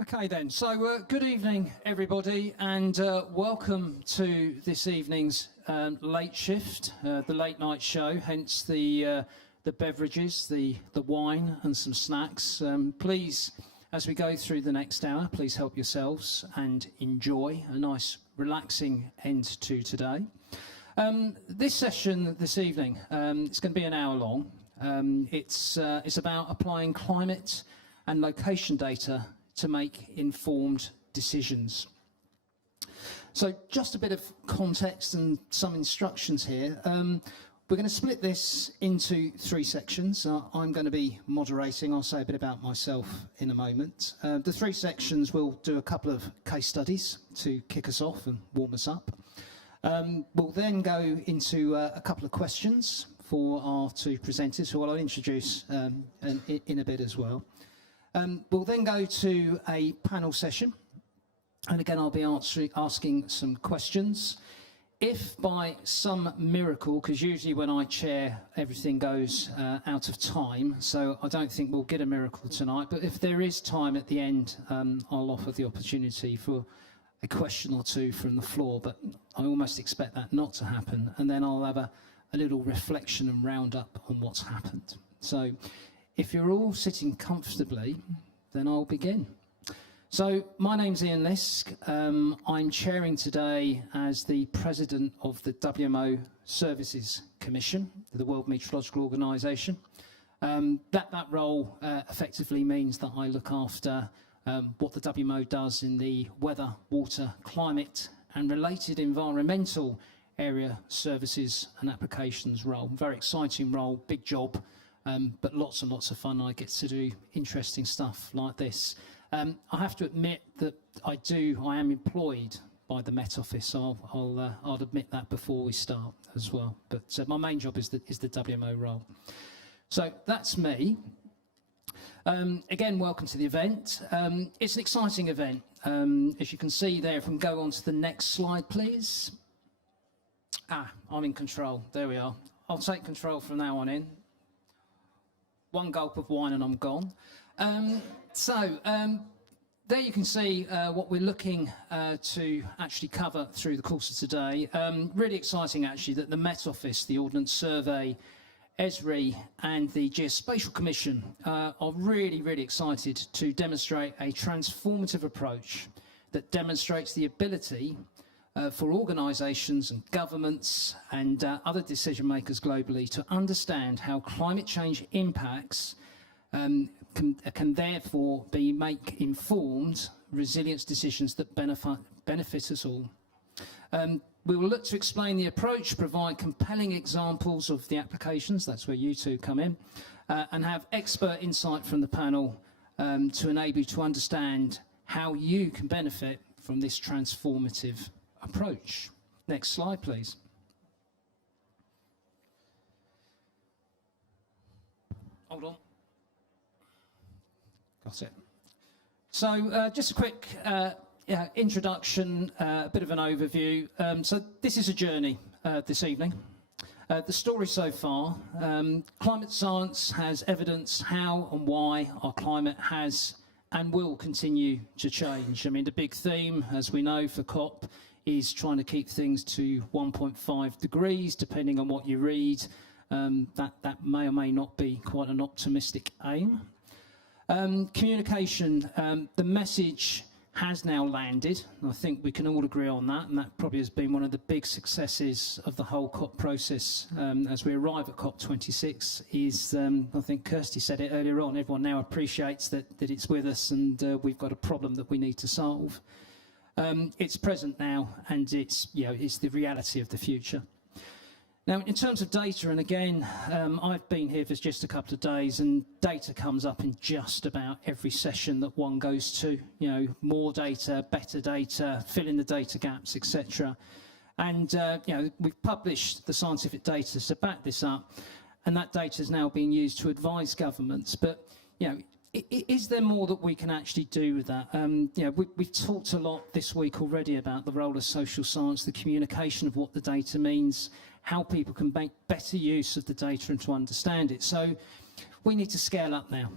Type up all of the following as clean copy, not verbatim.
Okay then, so good evening everybody, and welcome to this evening's late shift, the late night show, hence the beverages, the wine and some snacks. Please, as we go through the next hour, please help yourselves and enjoy a nice relaxing end to today. This session this evening, it's going to be an hour long. It's about applying climate and location data to make informed decisions. So just a bit of context and some instructions here. We're going to split this into three sections. I'm going to be moderating. I'll say a bit about myself in a moment. The three sections will do a couple of case studies to kick us off and warm us up. We'll then go into a couple of questions for our two presenters, who I'll introduce in a bit as well. We'll then go to a panel session, and again I'll be asking some questions. If by some miracle, because usually when I chair everything goes out of time, so I don't think we'll get a miracle tonight, but if there is time at the end, I'll offer the opportunity for a question or two from the floor, but I almost expect that not to happen, and then I'll have a little reflection and round up on what's happened. So if you're all sitting comfortably, then I'll begin. So my name's Ian Lisk. I'm chairing today as the president of the WMO Services Commission, the World Meteorological Organization. That role effectively means that I look after what the WMO does in the weather, water, climate and related environmental area services and applications role. Very exciting role, big job. But lots and lots of fun. I get to do interesting stuff like this. I have to admit that I am employed by the Met Office, so I'll admit that before we start as well. But my main job is the WMO role. So that's me. Again, welcome to the event. It's an exciting event. As you can see there, if we can go on to the next slide, please. I'm in control. There we are. I'll take control from now on in. One gulp of wine and I'm gone. There you can see what we're looking to actually cover through the course of today. Really exciting actually that the Met Office, the Ordnance Survey, Esri and the Geospatial Commission are really, really excited to demonstrate a transformative approach that demonstrates the ability for organisations and governments and other decision makers globally to understand how climate change impacts can therefore make informed resilience decisions that benefit us all. We will look to explain the approach, provide compelling examples of the applications, that's where you two come in, and have expert insight from the panel to enable you to understand how you can benefit from this transformative approach. Next slide, please. Hold on. Got it. So just a quick introduction, a bit of an overview. So this is a journey this evening. The story so far, climate science has evidenced how and why our climate has and will continue to change. I mean, the big theme, as we know, for COP is trying to keep things to 1.5 degrees, depending on what you read. That may or may not be quite an optimistic aim. Communication, the message has now landed. I think we can all agree on that, and that probably has been one of the big successes of the whole COP process as we arrive at COP26 is, I think Kirsty said it earlier on, everyone now appreciates that it's with us and we've got a problem that we need to solve. It's present now, and it's the reality of the future. Now, in terms of data, and again, I've been here for just a couple of days, and data comes up in just about every session that one goes to. You know, more data, better data, fill in the data gaps, etc. And we've published the scientific data to back this up, and that data is now being used to advise governments. But is there more that we can actually do with that? We've talked a lot this week already about the role of social science, the communication of what the data means, how people can make better use of the data and to understand it. So we need to scale up now.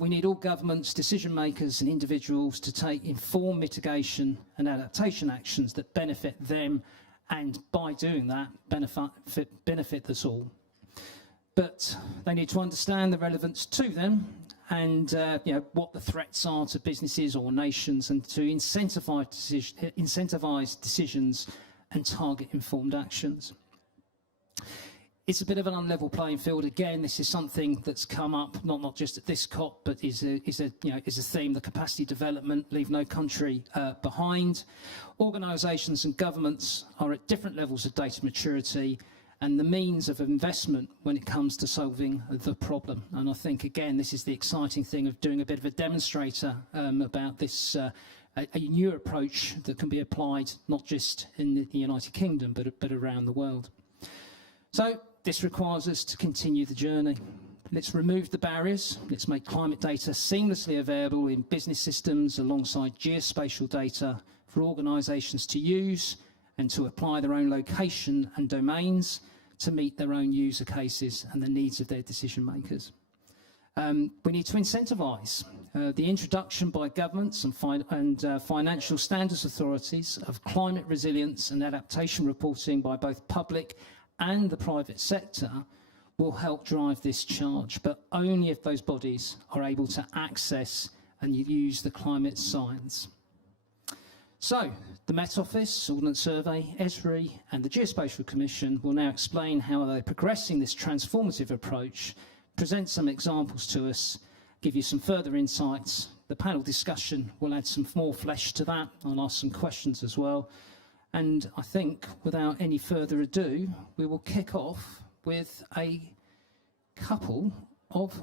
We need all governments, decision makers and individuals to take informed mitigation and adaptation actions that benefit them, and by doing that benefit us all. But they need to understand the relevance to them and what the threats are to businesses or nations, and to incentivise decisions and target informed actions. It's a bit of an unlevel playing field. Again, this is something that's come up not just at this COP, but is a theme. The capacity development, leave no country behind. Organisations and governments are at different levels of data maturity and the means of investment when it comes to solving the problem. And I think, again, this is the exciting thing of doing a bit of a demonstrator about this, a new approach that can be applied not just in the United Kingdom, but around the world. So this requires us to continue the journey. Let's remove the barriers. Let's make climate data seamlessly available in business systems alongside geospatial data for organisations to use and to apply their own location and domains to meet their own user cases and the needs of their decision makers. We need to incentivise the introduction by governments and financial standards authorities of climate resilience and adaptation reporting by both public and the private sector will help drive this charge, but only if those bodies are able to access and use the climate science. So, the Met Office, Ordnance Survey, Esri and the Geospatial Commission will now explain how they're progressing this transformative approach, present some examples to us, give you some further insights. The panel discussion will add some more flesh to that. I'll ask some questions as well. And I think, without any further ado, we will kick off with a couple of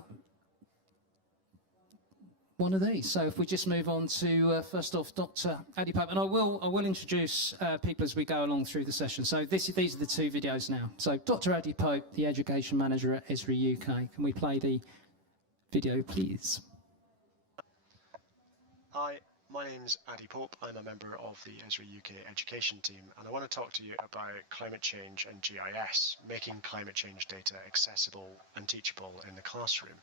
one of these. So if we just move on to, first off, Dr. Addy Pope. And I will introduce people as we go along through the session. So these are the two videos now. So Dr. Addy Pope, the Education Manager at Esri UK. Can we play the video, please? Hi. My name's Addy Pope. I'm a member of the Esri UK education team, and I want to talk to you about climate change and GIS, making climate change data accessible and teachable in the classroom.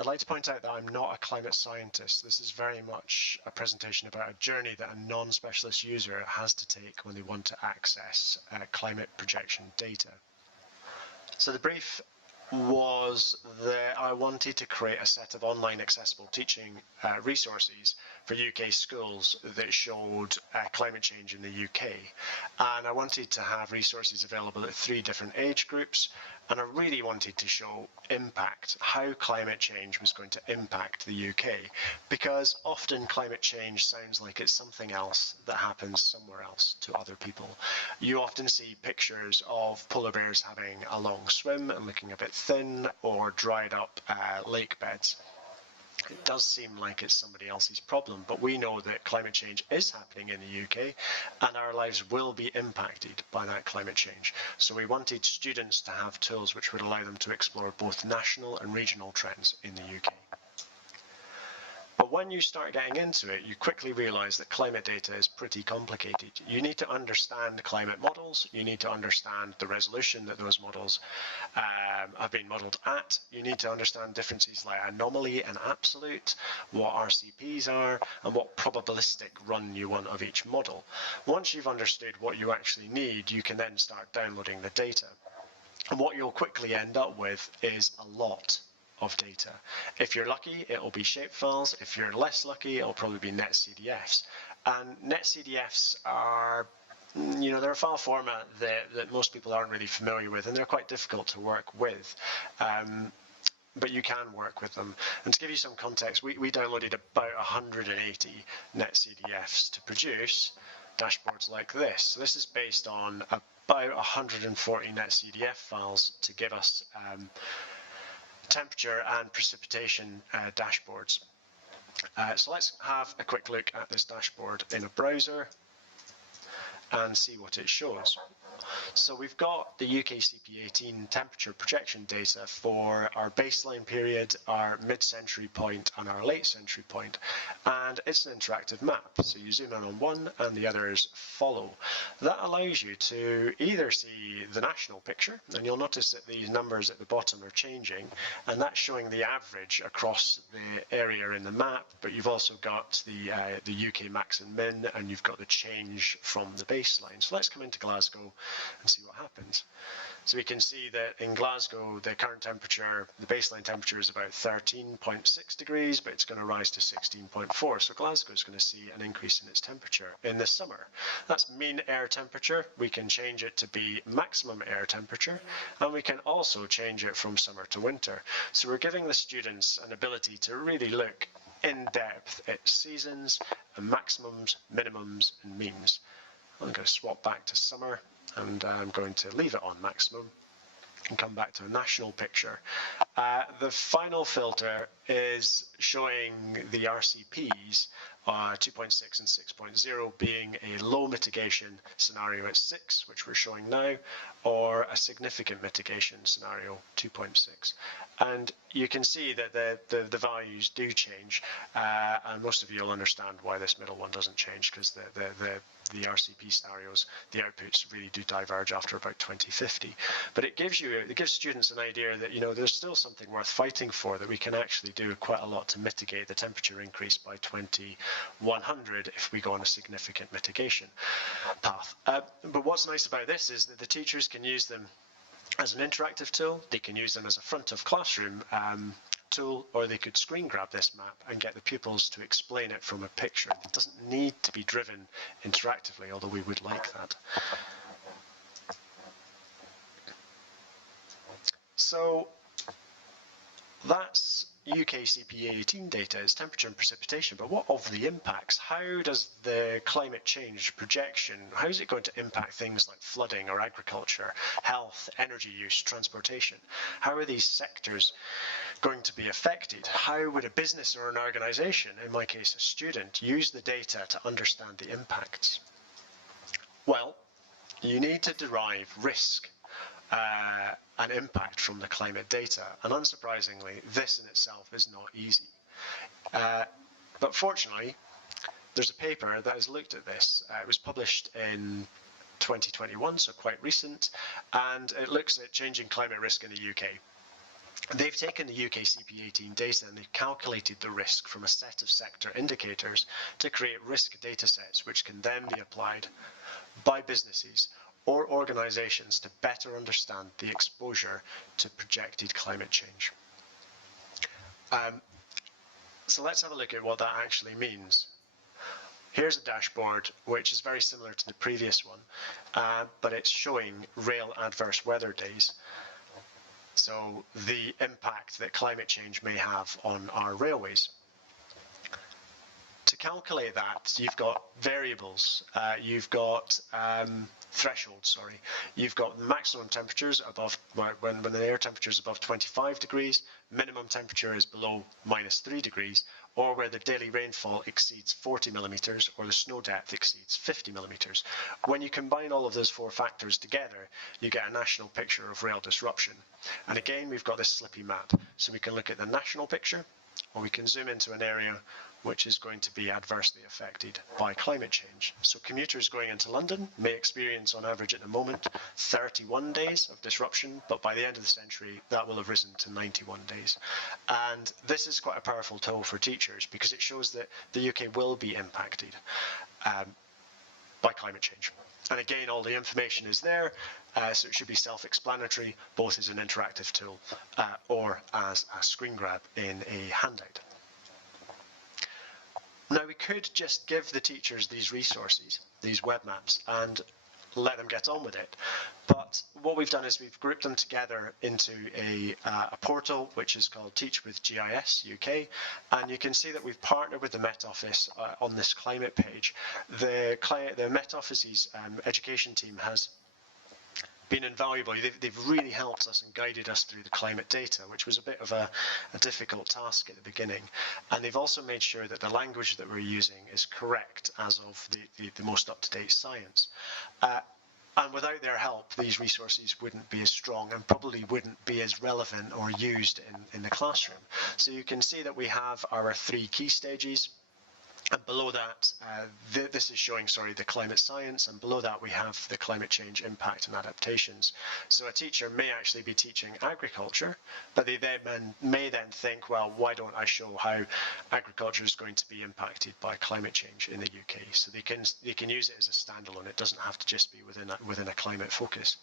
I'd like to point out that I'm not a climate scientist. This is very much a presentation about a journey that a non-specialist user has to take when they want to access climate projection data. So the brief was that I wanted to create a set of online accessible teaching resources for UK schools that showed climate change in the UK. And I wanted to have resources available at 3 different age groups, and I really wanted to show impact, how climate change was going to impact the UK, because often climate change sounds like it's something else that happens somewhere else to other people. You often see pictures of polar bears having a long swim and looking a bit thin, or dried up lake beds. It does seem like it's somebody else's problem, but we know that climate change is happening in the UK and our lives will be impacted by that climate change. So we wanted students to have tools which would allow them to explore both national and regional trends in the UK. But when you start getting into it, you quickly realise that climate data is pretty complicated. You need to understand climate models, you need to understand the resolution that those models have been modelled at, you need to understand differences like anomaly and absolute, what RCPs are, and what probabilistic run you want of each model. Once you've understood what you actually need, you can then start downloading the data. And what you'll quickly end up with is a lot of data. If you're lucky, it'll be shapefiles. If you're less lucky, it'll probably be NetCDFs. And NetCDFs are, they're a file format that most people aren't really familiar with, and they're quite difficult to work with. But you can work with them. And to give you some context, we downloaded about 180 NetCDFs to produce dashboards like this. So this is based on about 140 NetCDF files to give us temperature and precipitation dashboards. So let's have a quick look at this dashboard in a browser. and see what it shows. So we've got the UK CP18 temperature projection data for our baseline period, our mid-century point and our late century point, and it's an interactive map. So you zoom in on one and the others follow. That allows you to either see the national picture, and you'll notice that these numbers at the bottom are changing, and that's showing the average across the area in the map, but you've also got the UK max and min, and you've got the change from the baseline. So let's come into Glasgow and see what happens. So we can see that in Glasgow, the current temperature, the baseline temperature is about 13.6 degrees, but it's going to rise to 16.4. So Glasgow is going to see an increase in its temperature in the summer. That's mean air temperature. We can change it to be maximum air temperature, and we can also change it from summer to winter. So we're giving the students an ability to really look in depth at seasons and maximums, minimums, and means. I'm going to swap back to summer, and I'm going to leave it on maximum and come back to a national picture. The final filter is showing the RCPs, 2.6 and 6.0 being a low mitigation scenario at 6, which we're showing now, or a significant mitigation scenario, 2.6. And you can see that the values do change, and most of you will understand why this middle one doesn't change, because the RCP scenarios, the outputs really do diverge after about 2050. But it gives students an idea that, you know, there's still something worth fighting for, that we can actually do quite a lot to mitigate the temperature increase by 2100 if we go on a significant mitigation path. But what's nice about this is that the teachers can use them as an interactive tool, they can use them as a front of classroom tool, or they could screen grab this map and get the pupils to explain it from a picture. It doesn't need to be driven interactively, although we would like that. So that's UK CP18 data, is temperature and precipitation, but what of the impacts? How does the climate change projection, how is it going to impact things like flooding or agriculture, health, energy use, transportation? How are these sectors going to be affected? How would a business or an organisation, in my case a student, use the data to understand the impacts? Well, you need to derive risk and impact from the climate data, and unsurprisingly, this in itself is not easy. But fortunately, there's a paper that has looked at this. It was published in 2021, so quite recent, and it looks at changing climate risk in the UK. They've taken the UK CP18 data and they've calculated the risk from a set of sector indicators to create risk data sets, which can then be applied by businesses or organisations to better understand the exposure to projected climate change. So let's have a look at what that actually means. Here's a dashboard which is very similar to the previous one, but it's showing rail adverse weather days. So the impact that climate change may have on our railways. To calculate that, you've got variables, you've got thresholds, sorry. You've got maximum temperatures above, when the air temperature is above 25 degrees, minimum temperature is below -3 degrees, or where the daily rainfall exceeds 40 millimetres or the snow depth exceeds 50 millimetres. When you combine all of those four factors together, you get a national picture of rail disruption. And again, we've got this slippy map. So we can look at the national picture, or we can zoom into an area which is going to be adversely affected by climate change. So commuters going into London may experience on average at the moment 31 days of disruption, but by the end of the century that will have risen to 91 days. And this is quite a powerful tool for teachers because it shows that the UK will be impacted by climate change. And again, all the information is there, so it should be self-explanatory, both as an interactive tool or as a screen grab in a handout. Now, we could just give the teachers these resources, these web maps, and let them get on with it. But what we've done is we've grouped them together into a portal which is called Teach with GIS UK, and you can see that we've partnered with the Met Office on this climate page. The Met Office's education team has been invaluable. They've really helped us and guided us through the climate data, which was a bit of a difficult task at the beginning. And they've also made sure that the language that we're using is correct as of the most up-to-date science. And without their help, these resources wouldn't be as strong and probably wouldn't be as relevant or used in the classroom. So you can see that we have our 3 key stages. And below that, this is showing, the climate science, and below that we have the climate change impact and adaptations. So a teacher may actually be teaching agriculture, but they may then think, well, why don't I show how agriculture is going to be impacted by climate change in the UK? So they can use it as a standalone. It doesn't have to just be within a climate focus.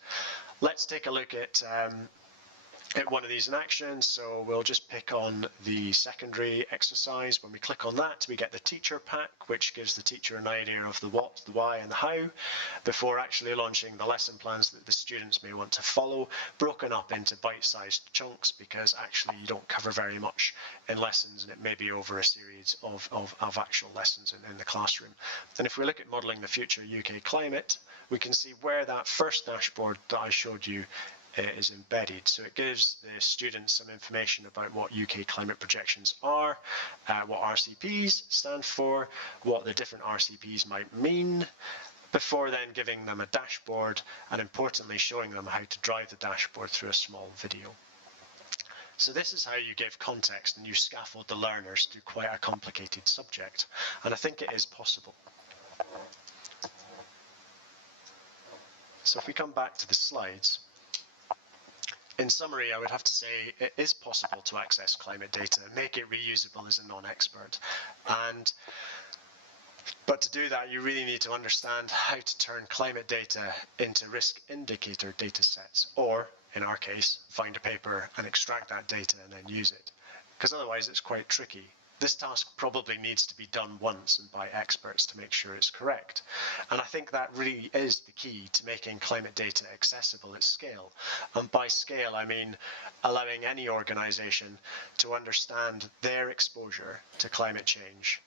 Let's take a look at one of these in action. So we'll just pick on the secondary exercise. When we click on that, we get the teacher pack, which gives the teacher an idea of the what, the why and the how before actually launching the lesson plans that the students may want to follow, broken up into bite-sized chunks, because actually you don't cover very much in lessons, and it may be over a series of actual lessons in the classroom. And if we look at modelling the future UK climate, we can see where that first dashboard that I showed you is embedded. So it gives the students some information about what UK climate projections are, what RCPs stand for, what the different RCPs might mean, before then giving them a dashboard and importantly showing them how to drive the dashboard through a small video. So this is how you give context and you scaffold the learners through quite a complicated subject, and I think it is possible. So if we come back to the slides, in summary, I would have to say it is possible to access climate data and make it reusable as a non-expert. But to do that, you really need to understand how to turn climate data into risk indicator data sets, or in our case, find a paper and extract that data and then use it. Because otherwise it's quite tricky. This task probably needs to be done once and by experts to make sure it's correct. And I think that really is the key to making climate data accessible at scale. And by scale, I mean allowing any organisation to understand their exposure to climate change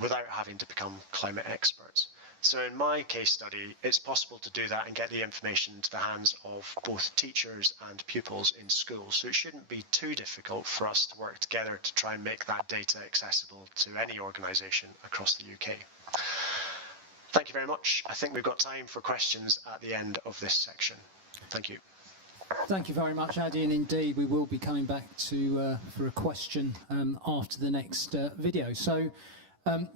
without having to become climate experts. So in my case study, it's possible to do that and get the information into the hands of both teachers and pupils in schools. So it shouldn't be too difficult for us to work together to try and make that data accessible to any organisation across the UK. Thank you very much. I think we've got time for questions at the end of this section. Thank you. Thank you very much, Adi, and indeed we will be coming back to for a question after the next video. So.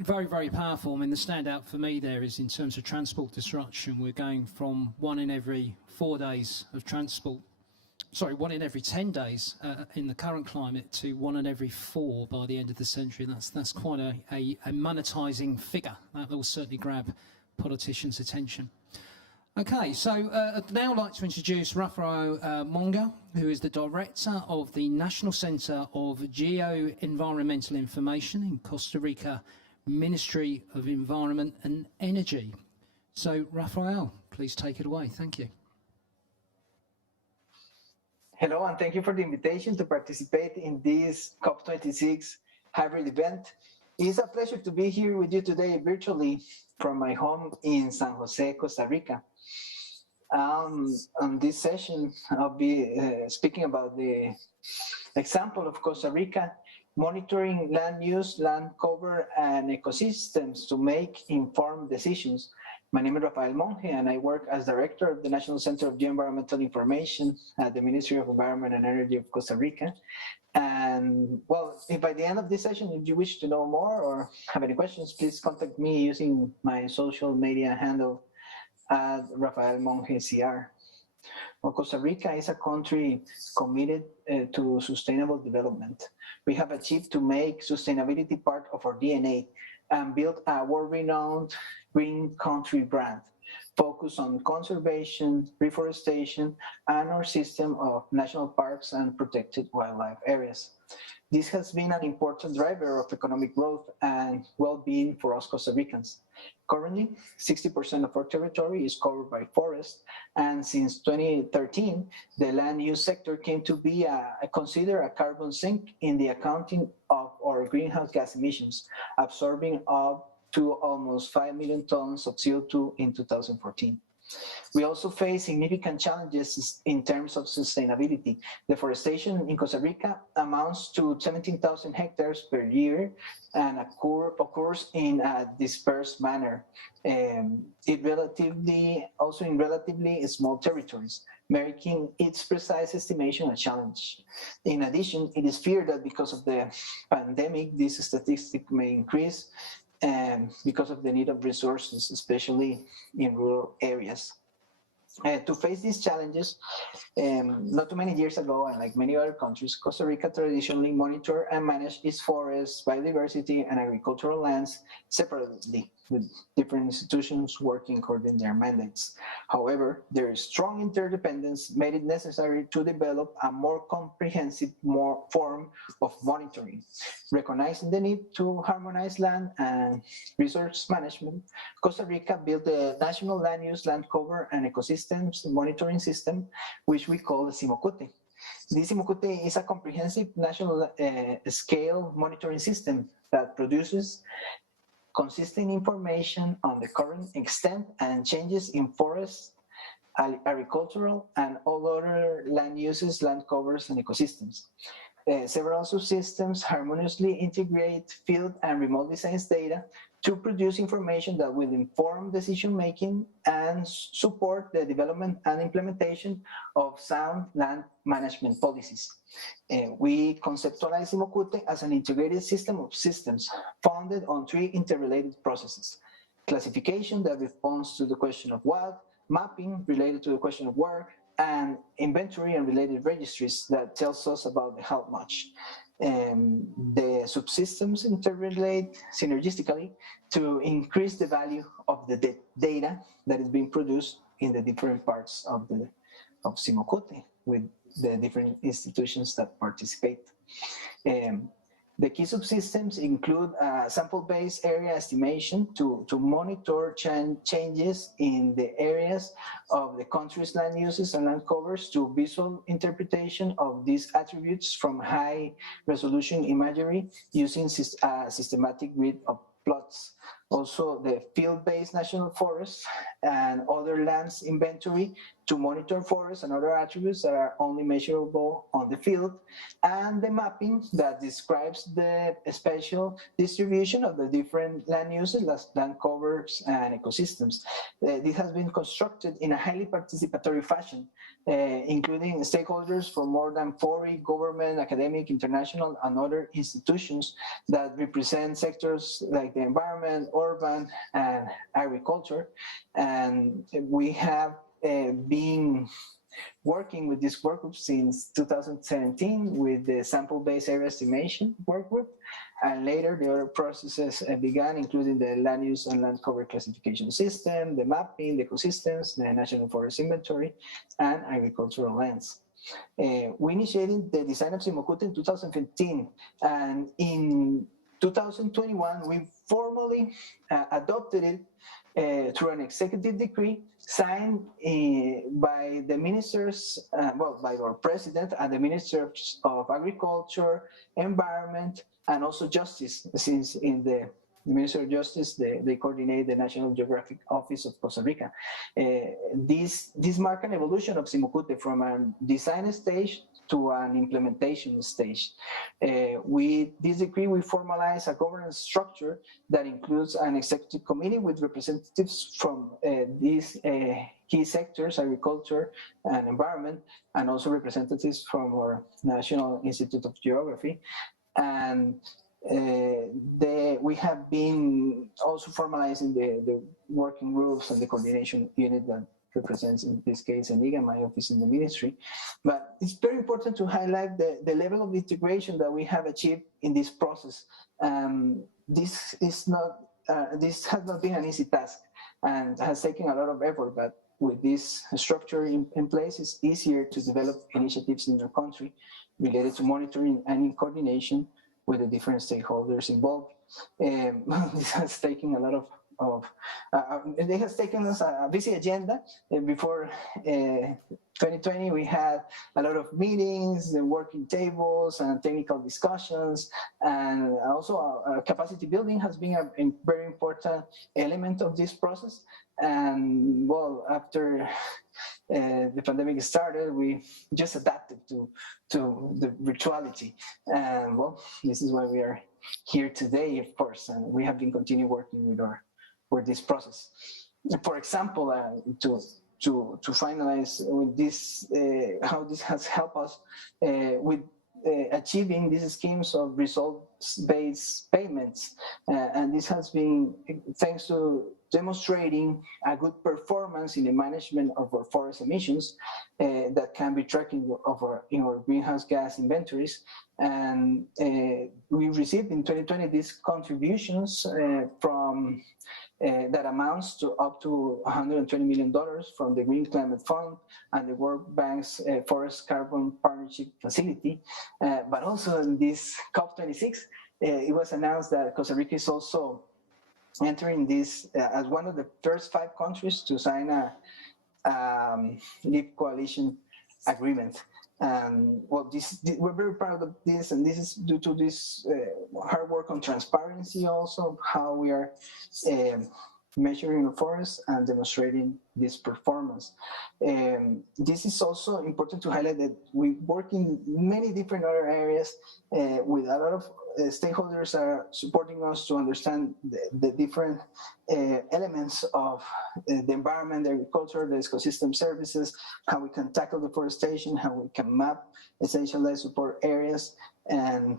Very, very powerful. I mean, the standout for me there is in terms of transport disruption, we're going from 1 in every 4 days of transport, 1 in every 10 days in the current climate to 1 in every 4 by the end of the century. That's quite a monetising figure. That will certainly grab politicians' attention. Okay, so I'd now like to introduce Rafael Monga, who is the Director of the National Centre of Geo-Environmental Information in Costa Rica Ministry of Environment and Energy. So, Rafael, please take it away. Thank you. Hello, and thank you for the invitation to participate in this COP26 hybrid event. It's a pleasure to be here with you today virtually from my home in San Jose, Costa Rica. On this session, I'll be speaking about the example of Costa Rica monitoring land use, land cover, and ecosystems to make informed decisions. My name is Rafael Monge, and I work as Director of the National Center of Geoenvironmental Information at the Ministry of Environment and Energy of Costa Rica. And well, if by the end of this session, if you wish to know more or have any questions, please contact me using my social media handle at Rafael Monge CR. Well, Costa Rica is a country committed to sustainable development. We have achieved to make sustainability part of our DNA and build a world-renowned green country brand focused on conservation, reforestation, and our system of national parks and protected wildlife areas. This has been an important driver of economic growth and well-being for us Costa Ricans. Currently, 60% of our territory is covered by forest, and since 2013, the land use sector came to be considered a carbon sink in the accounting of our greenhouse gas emissions, absorbing up to almost 5 million tons of CO2 in 2014. We also face significant challenges in terms of sustainability. Deforestation in Costa Rica amounts to 17,000 hectares per year and occurs in a dispersed manner. Also in relatively small territories, making its precise estimation a challenge. In addition, it is feared that because of the pandemic, this statistic may increase because of the need of resources, especially in rural areas. To face these challenges, not too many years ago, and like many other countries, Costa Rica traditionally monitored and managed its forests, biodiversity, and agricultural lands separately, with different institutions working according to their mandates. However, their strong interdependence made it necessary to develop a more comprehensive form of monitoring. Recognizing the need to harmonize land and resource management, Costa Rica built the National Land Use, Land Cover, and Ecosystems Monitoring System, which we call the Simocute. The Simocute is a comprehensive national scale monitoring system that produces consistent information on the current extent and changes in forests, agricultural, and all other land uses, land covers, and ecosystems. Several subsystems harmoniously integrate field and remote science data to produce information that will inform decision-making and support the development and implementation of sound land management policies. We conceptualize Simocute as an integrated system of systems founded on three interrelated processes: classification that responds to the question of what, mapping related to the question of where, and inventory and related registries that tells us about the how much. The subsystems interrelate synergistically to increase the value of the data that is being produced in the different parts of Simocute with the different institutions that participate. The key subsystems include sample-based area estimation to monitor changes in the areas of the country's land uses and land covers, to visual interpretation of these attributes from high-resolution imagery using a systematic grid of plots. Also, the field-based national forests and other lands inventory to monitor forests and other attributes that are only measurable on the field, and the mapping that describes the spatial distribution of the different land uses, land covers, and ecosystems. This has been constructed in a highly participatory fashion, including stakeholders from more than 40 government, academic, international, and other institutions that represent sectors like the environment, urban, and agriculture. And we have been working with this workgroup since 2017 with the sample-based area estimation workgroup, and later the other processes began, including the land use and land cover classification system, the mapping, the ecosystems, the national forest inventory, and agricultural lands. We initiated the design of Simocute in 2015, and in 2021 we formally adopted it through an executive decree signed by the ministers, by our president and the ministers of agriculture, environment, and also justice, since in the Minister of Justice, they coordinate the National Geographic Office of Costa Rica. This marked an evolution of Simocute from a design stage to an implementation stage. With this decree, we formalize a governance structure that includes an executive committee with representatives from these key sectors, agriculture and environment, and also representatives from our National Institute of Geography. And we have been also formalizing the working groups and the coordination unit that represents, in this case, ENIGA, my office in the ministry. But it's very important to highlight the level of integration that we have achieved in this process. This has not been an easy task and has taken a lot of effort, but with this structure in place, it's easier to develop initiatives in the country related to monitoring and in coordination with the different stakeholders involved. This has taken a lot it has taken us a busy agenda. Before 2020, we had a lot of meetings and working tables and technical discussions, and also capacity building has been a very important element of this process. And well, after the pandemic started, we just adapted to the virtuality, and well, this is why we are here today, of course, and we have been continue working with this process. For example, to finalize with this, how this has helped us with achieving these schemes of results-based payments, and this has been thanks to demonstrating a good performance in the management of our forest emissions that can be tracked in our greenhouse gas inventories. And we received in 2020 these contributions from that amounts to up to $120 million from the Green Climate Fund and the World Bank's Forest Carbon Partnership Facility. But also in this COP26, it was announced that Costa Rica is also entering this as one of the first 5 countries to sign a LEAP coalition agreement. Well, we're very proud of this, and this is due to this hard work on transparency, also how we are measuring the forest and demonstrating this performance. This is also important to highlight that we work in many different other areas with a lot of stakeholders are supporting us to understand the different elements of the environment, the agriculture, the ecosystem services, how we can tackle deforestation, how we can map essential life support areas, and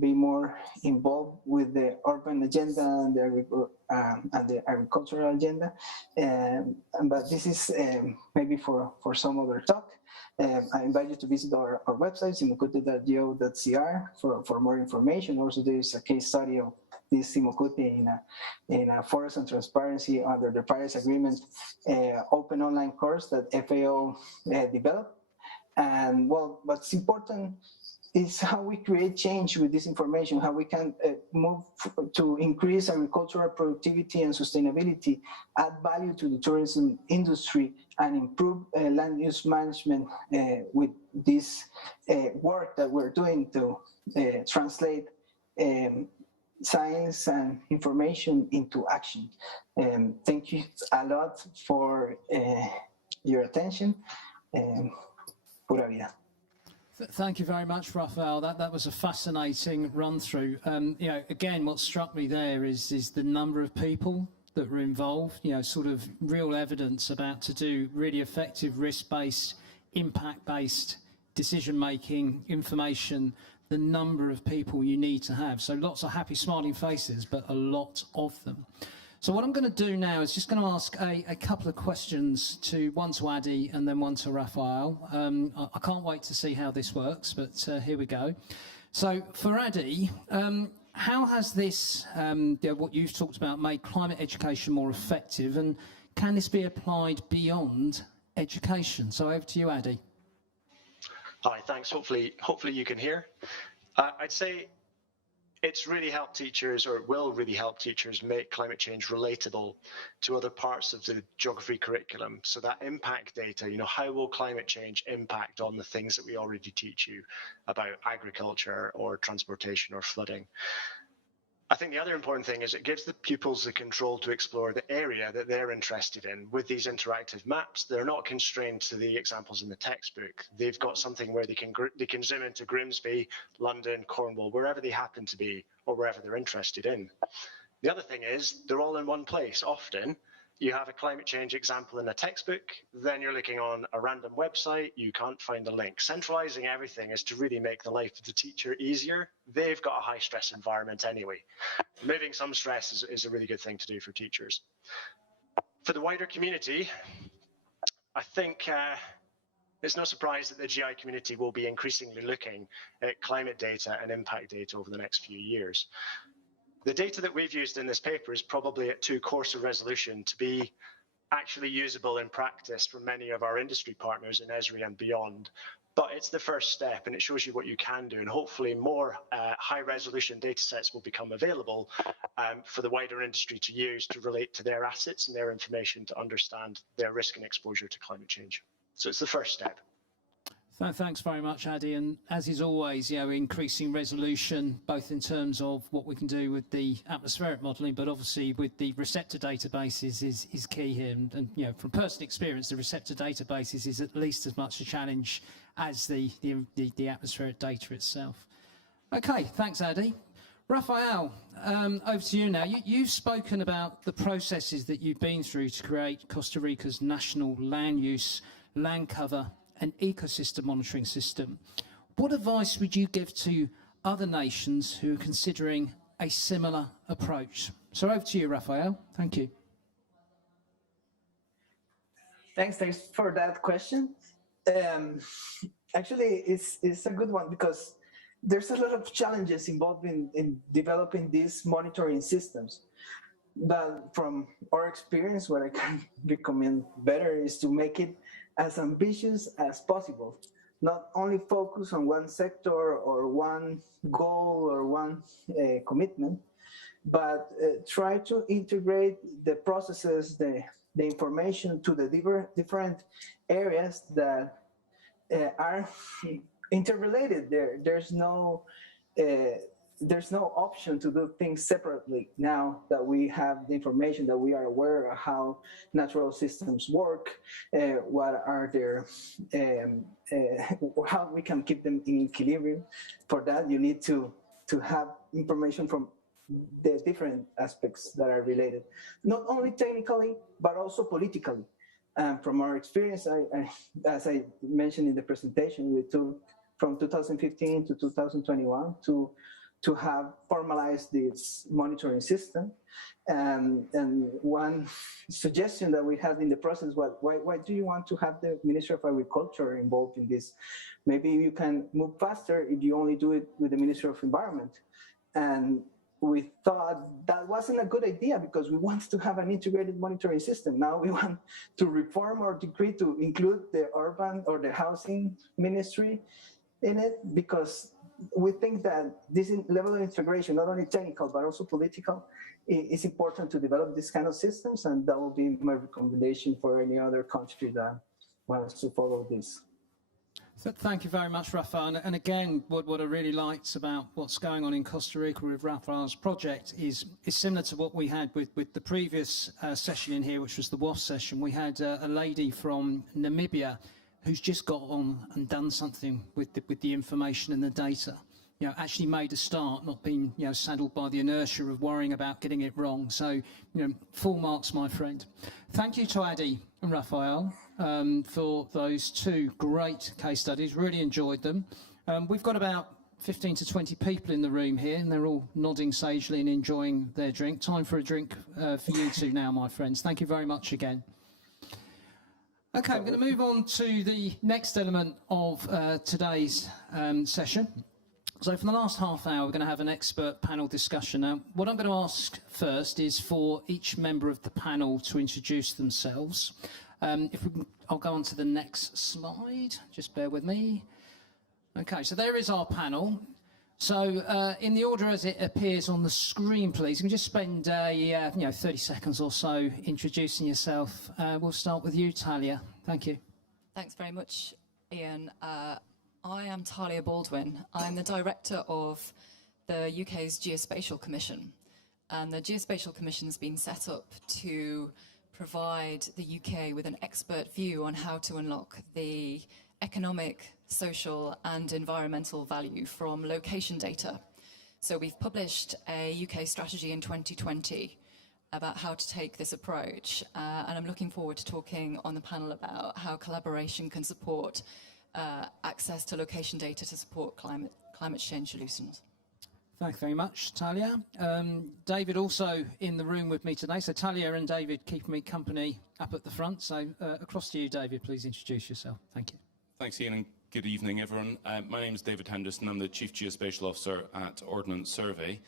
be more involved with the urban agenda and the agricultural agenda. But this is maybe for some other talk. I invite you to visit our website, simocute.go.cr, for more information. Also, there is a case study of this Simocute in a Forest and Transparency under the Paris Agreement open online course that FAO developed. And well, what's important is how we create change with this information, how we can move to increase agricultural productivity and sustainability, add value to the tourism industry, and improve land use management with this work that we're doing to translate science and information into action. Thank you a lot for your attention. Pura vida. Thank you very much, Rafael. That was a fascinating run through. Again, what struck me there is the number of people that were involved. Sort of real evidence about to do really effective risk-based, impact-based decision-making, information. The number of people you need to have. So lots of happy, smiling faces, but a lot of them. So what I'm going to do now is just going to ask a couple of questions, one to Adi and then one to Rafael. I can't wait to see how this works, but here we go. So for Adi, how has this, what you've talked about, made climate education more effective, and can this be applied beyond education? So over to you, Adi. Hi, thanks. Hopefully you can hear. I'd say it's really helped teachers, or will really help teachers, make climate change relatable to other parts of the geography curriculum. So that impact data, how will climate change impact on the things that we already teach you about agriculture or transportation or flooding? I think the other important thing is it gives the pupils the control to explore the area that they're interested in. With these interactive maps, they're not constrained to the examples in the textbook. They've got something where they can zoom into Grimsby, London, Cornwall, wherever they happen to be, or wherever they're interested in. The other thing is they're all in one place. Often you have a climate change example in a textbook, then you're looking on a random website, you can't find the link. Centralizing everything is to really make the life of the teacher easier. They've got a high stress environment anyway. Removing some stress is a really good thing to do for teachers. For the wider community, I think it's no surprise that the GI community will be increasingly looking at climate data and impact data over the next few years. The data that we've used in this paper is probably at too coarse a resolution to be actually usable in practice for many of our industry partners in Esri and beyond. But it's the first step, and it shows you what you can do, and hopefully more high-resolution data sets will become available for the wider industry to use to relate to their assets and their information to understand their risk and exposure to climate change. So it's the first step. Thanks very much, Adi. And as is always, increasing resolution, both in terms of what we can do with the atmospheric modelling, but obviously with the receptor databases is key here. And from personal experience, the receptor databases is at least as much a challenge as the atmospheric data itself. Okay, thanks, Adi. Raphael, over to you now. You've spoken about the processes that you've been through to create Costa Rica's national land use, land cover and ecosystem monitoring system. What advice would you give to other nations who are considering a similar approach? So over to you, Raphael. Thank you. Thanks for that question. Actually, it's a good one because there's a lot of challenges involved in developing these monitoring systems. But from our experience, what I can recommend better is to make it as ambitious as possible. Not only focus on one sector or one goal or one commitment, but try to integrate the processes, the information to the different areas that are interrelated. There's no option to do things separately now that we have the information, that we are aware of how natural systems work, what are their, how we can keep them in equilibrium. For that, you need to have information from the different aspects that are related, not only technically, but also politically. From our experience, as I mentioned in the presentation, we took from 2015 to 2021 to have formalized this monitoring system. And one suggestion that we had in the process was, why do you want to have the Ministry of Agriculture involved in this? Maybe you can move faster if you only do it with the Ministry of Environment. And we thought that wasn't a good idea because we want to have an integrated monitoring system. Now we want to reform our decree to include the urban or the housing ministry in it, because we think that this level of integration, not only technical, but also political, is important to develop this kind of systems. And that will be my recommendation for any other country that wants to follow this. So thank you very much, Raphael. And again, what I really liked about what's going on in Costa Rica with Raphael's project is similar to what we had with the previous session in here, which was the WAF session. We had a lady from Namibia who's just got on and done something with the information and the data. Actually made a start, not been saddled by the inertia of worrying about getting it wrong. So, full marks, my friend. Thank you to Adi and Raphael for those two great case studies. Really enjoyed them. We've got about 15 to 20 people in the room here, and they're all nodding sagely and enjoying their drink. Time for a drink for you two now, my friends. Thank you very much again. Okay, we're going to move on to the next element of today's session. So for the last half hour, we're going to have an expert panel discussion. Now, what I'm going to ask first is for each member of the panel to introduce themselves. I'll go on to the next slide. Just bear with me. Okay, so there is our panel. So in the order as it appears on the screen, please, you can just spend 30 seconds or so introducing yourself. We'll start with you, Talia. Thank you. Thanks very much, Ian. I am Talia Baldwin. I'm the director of the UK's Geospatial Commission. And the Geospatial Commission has been set up to provide the UK with an expert view on how to unlock the economic, social and environmental value from location data. So we've published a UK strategy in 2020 about how to take this approach. And I'm looking forward to talking on the panel about how collaboration can support access to location data to support climate change solutions. Thanks very much, Talia. David also in the room with me today. So Talia and David keep me company up at the front. So across to you, David, please introduce yourself. Thank you. Thanks, Ian, and good evening, everyone. My name is David Henderson. I'm the Chief Geospatial Officer at Ordnance Survey.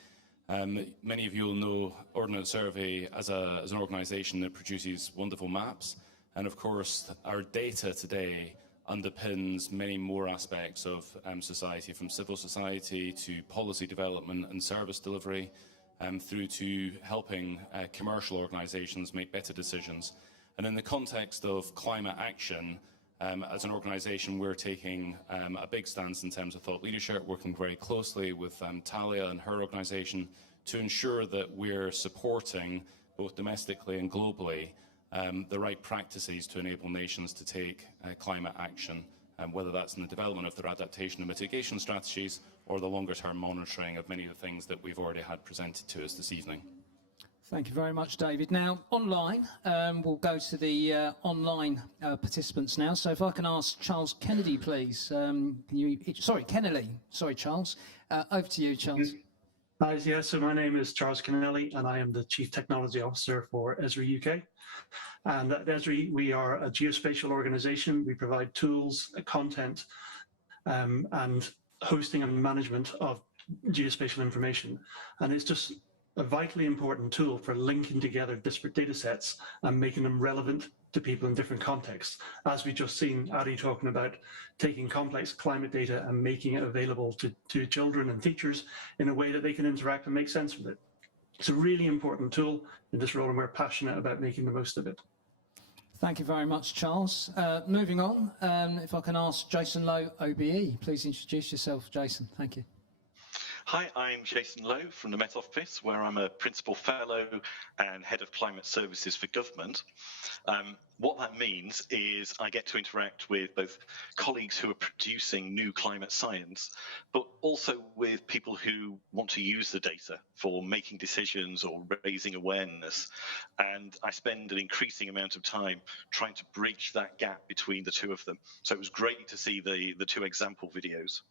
Many of you will know Ordnance Survey as an organisation that produces wonderful maps. And of course, our data today underpins many more aspects of society, from civil society to policy development and service delivery, through to helping commercial organisations make better decisions. And in the context of climate action, as an organisation, we're taking a big stance in terms of thought leadership, working very closely with Talia and her organisation to ensure that we're supporting, both domestically and globally, the right practices to enable nations to take climate action, whether that's in the development of their adaptation and mitigation strategies or the longer-term monitoring of many of the things that we've already had presented to us this evening. Thank you very much, David. Now, online, we'll go to the online participants now. So if I can ask Charles Kennedy, please. Kennelly. Sorry, Charles. Over to you, Charles. Hi, yeah, so my name is Charles Kennelly, and I am the Chief Technology Officer for Esri UK. And at Esri, we are a geospatial organisation. We provide tools, content, and hosting and management of geospatial information. And it's just a vitally important tool for linking together disparate data sets and making them relevant to people in different contexts. As we just seen Adi talking about taking complex climate data and making it available to children and teachers in a way that they can interact and make sense with it. It's a really important tool in this role, and we're passionate about making the most of it. Thank you very much, Charles. Moving on, if I can ask Jason Lowe, OBE. Please introduce yourself, Jason. Thank you. Hi, I'm Jason Lowe from the Met Office, where I'm a Principal Fellow and Head of Climate Services for Government. What that means is I get to interact with both colleagues who are producing new climate science, but also with people who want to use the data for making decisions or raising awareness. And I spend an increasing amount of time trying to bridge that gap between the two of them. So it was great to see the two example videos.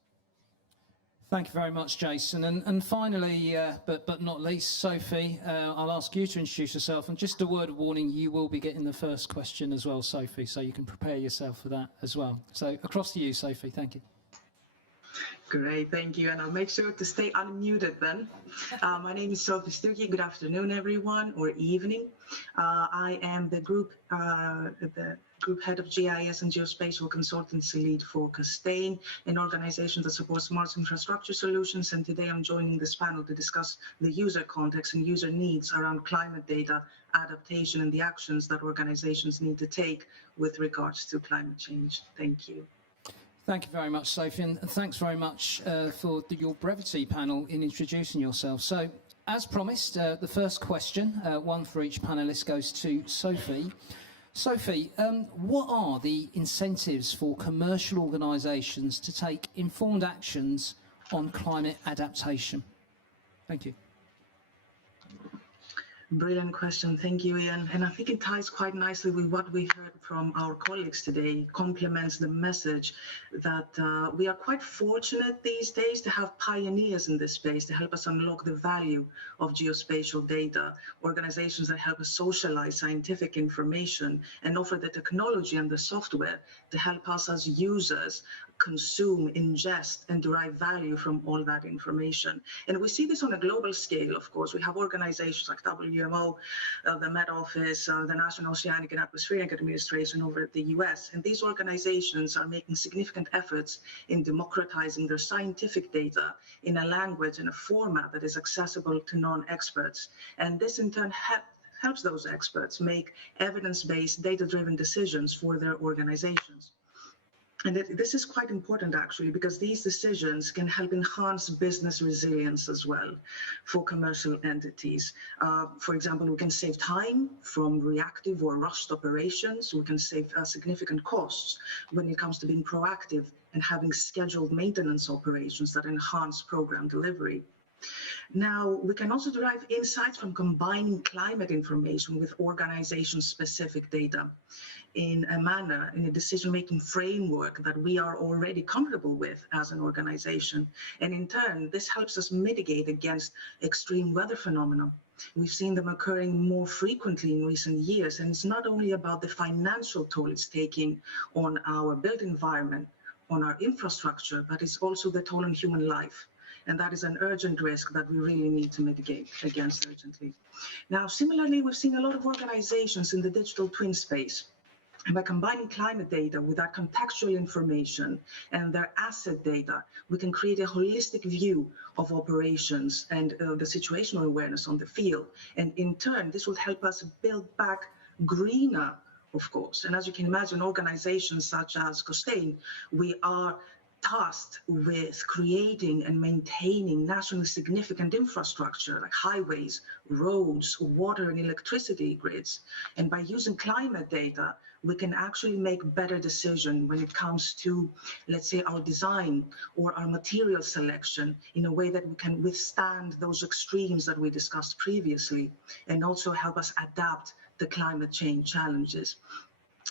Thank you very much, Jason. And finally, but not least, Sophie, I'll ask you to introduce yourself. And just a word of warning, you will be getting the first question as well, Sophie, so you can prepare yourself for that as well. So across to you, Sophie. Thank you. Great, thank you. And I'll make sure to stay unmuted then. My name is Sophie Sturgeon. Good afternoon, everyone, or evening. I am the group head of GIS and Geospatial Consultancy Lead for Costain, an organization that supports smart infrastructure solutions. And today I'm joining this panel to discuss the user context and user needs around climate data adaptation and the actions that organizations need to take with regards to climate change. Thank you. Thank you very much, Sophie, and thanks very much for your brevity, panel, in introducing yourself. So, as promised, the first question, one for each panellist, goes to Sophie. Sophie, what are the incentives for commercial organisations to take informed actions on climate adaptation? Thank you. Brilliant question. Thank you, Ian. And I think it ties quite nicely with what we heard from our colleagues today, complements the message that we are quite fortunate these days to have pioneers in this space to help us unlock the value of geospatial data, organizations that help us socialize scientific information and offer the technology and the software to help us as users consume, ingest, and derive value from all that information. And we see this on a global scale, of course. We have organizations like WMO, the Met Office, the National Oceanic and Atmospheric Administration over at the US. And these organizations are making significant efforts in democratizing their scientific data in a language and a format that is accessible to non-experts. And this in turn helps those experts make evidence-based, data-driven decisions for their organizations. And this is quite important, actually, because these decisions can help enhance business resilience as well for commercial entities. For example, we can save time from reactive or rushed operations. We can save significant costs when it comes to being proactive and having scheduled maintenance operations that enhance program delivery. Now, we can also derive insights from combining climate information with organization-specific data in a manner, in a decision-making framework that we are already comfortable with as an organization. And in turn, this helps us mitigate against extreme weather phenomena. We've seen them occurring more frequently in recent years, and it's not only about the financial toll it's taking on our built environment, on our infrastructure, but it's also the toll on human life. And that is an urgent risk that we really need to mitigate against urgently. Now, similarly, we've seen a lot of organizations in the digital twin space And by combining climate data with that contextual information and their asset data, we can create a holistic view of operations and the situational awareness on the field. And in turn, this will help us build back greener, of course. And as you can imagine, organizations such as Costain, we are tasked with creating and maintaining nationally significant infrastructure like highways, roads, water and electricity grids. And by using climate data, we can actually make better decisions when it comes to, let's say, our design or our material selection in a way that we can withstand those extremes that we discussed previously, and also help us adapt the climate change challenges.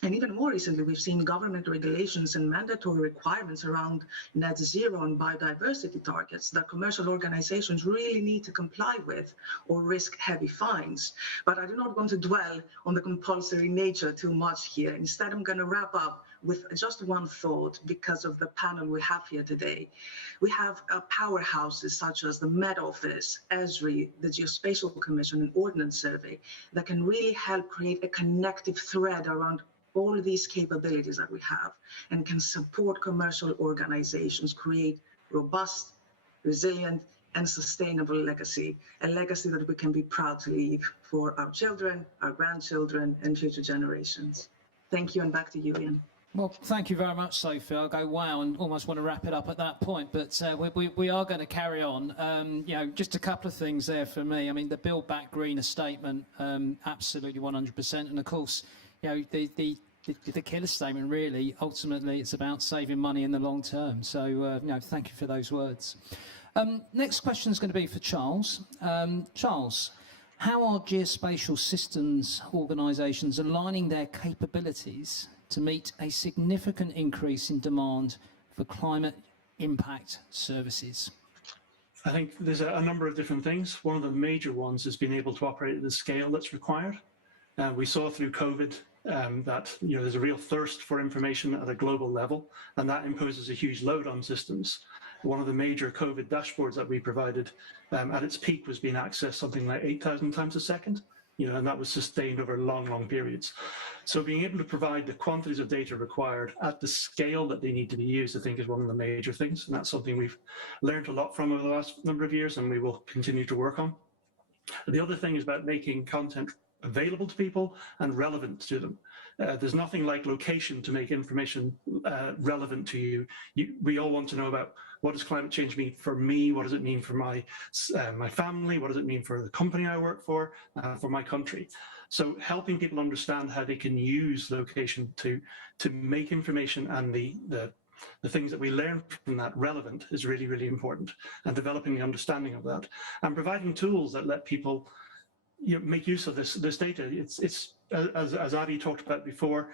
And even more recently, we've seen government regulations and mandatory requirements around net zero and biodiversity targets that commercial organizations really need to comply with or risk heavy fines. But I do not want to dwell on the compulsory nature too much here. Instead, I'm going to wrap up with just one thought because of the panel we have here today. We have powerhouses such as the Met Office, Esri, the Geospatial Commission and Ordnance Survey that can really help create a connective thread around all of these capabilities that we have and can support commercial organizations create robust, resilient, and sustainable legacy, a legacy that we can be proud to leave for our children, our grandchildren, and future generations. Thank you, and back to you, Ian. Well, thank you very much, Sophie. I'll go wow and almost want to wrap it up at that point, but we are going to carry on. You know, just a couple of things there for me. I mean, the Build Back Greener statement, absolutely 100%, and of course, you know, the killer statement really, ultimately, it's about saving money in the long term. So, you know, thank you for those words. Next question is going to be for Charles. Charles, how are geospatial systems organisations aligning their capabilities to meet a significant increase in demand for climate impact services? I think there's a number of different things. One of the major ones is being able to operate at the scale that's required. We saw through COVID that there's a real thirst for information at a global level, and that imposes a huge load on systems. One of the major COVID dashboards that we provided at its peak was being accessed something like 8,000 times a second, and that was sustained over long periods. So being able to provide the quantities of data required at the scale that they need to be used, I think, is one of the major things, and that's something we've learned a lot from over the last number of years, and we will continue to work on. The other thing is about making content available to people and relevant to them. There's nothing like location to make information relevant to you. We all want to know about what does climate change mean for me, what does it mean for my family, what does it mean for the company I work for my country. So helping people understand how they can use location to make information and the things that we learn from that relevant is really, really important, and developing the understanding of that and providing tools that let people make use of this data. It's as Adi talked about before,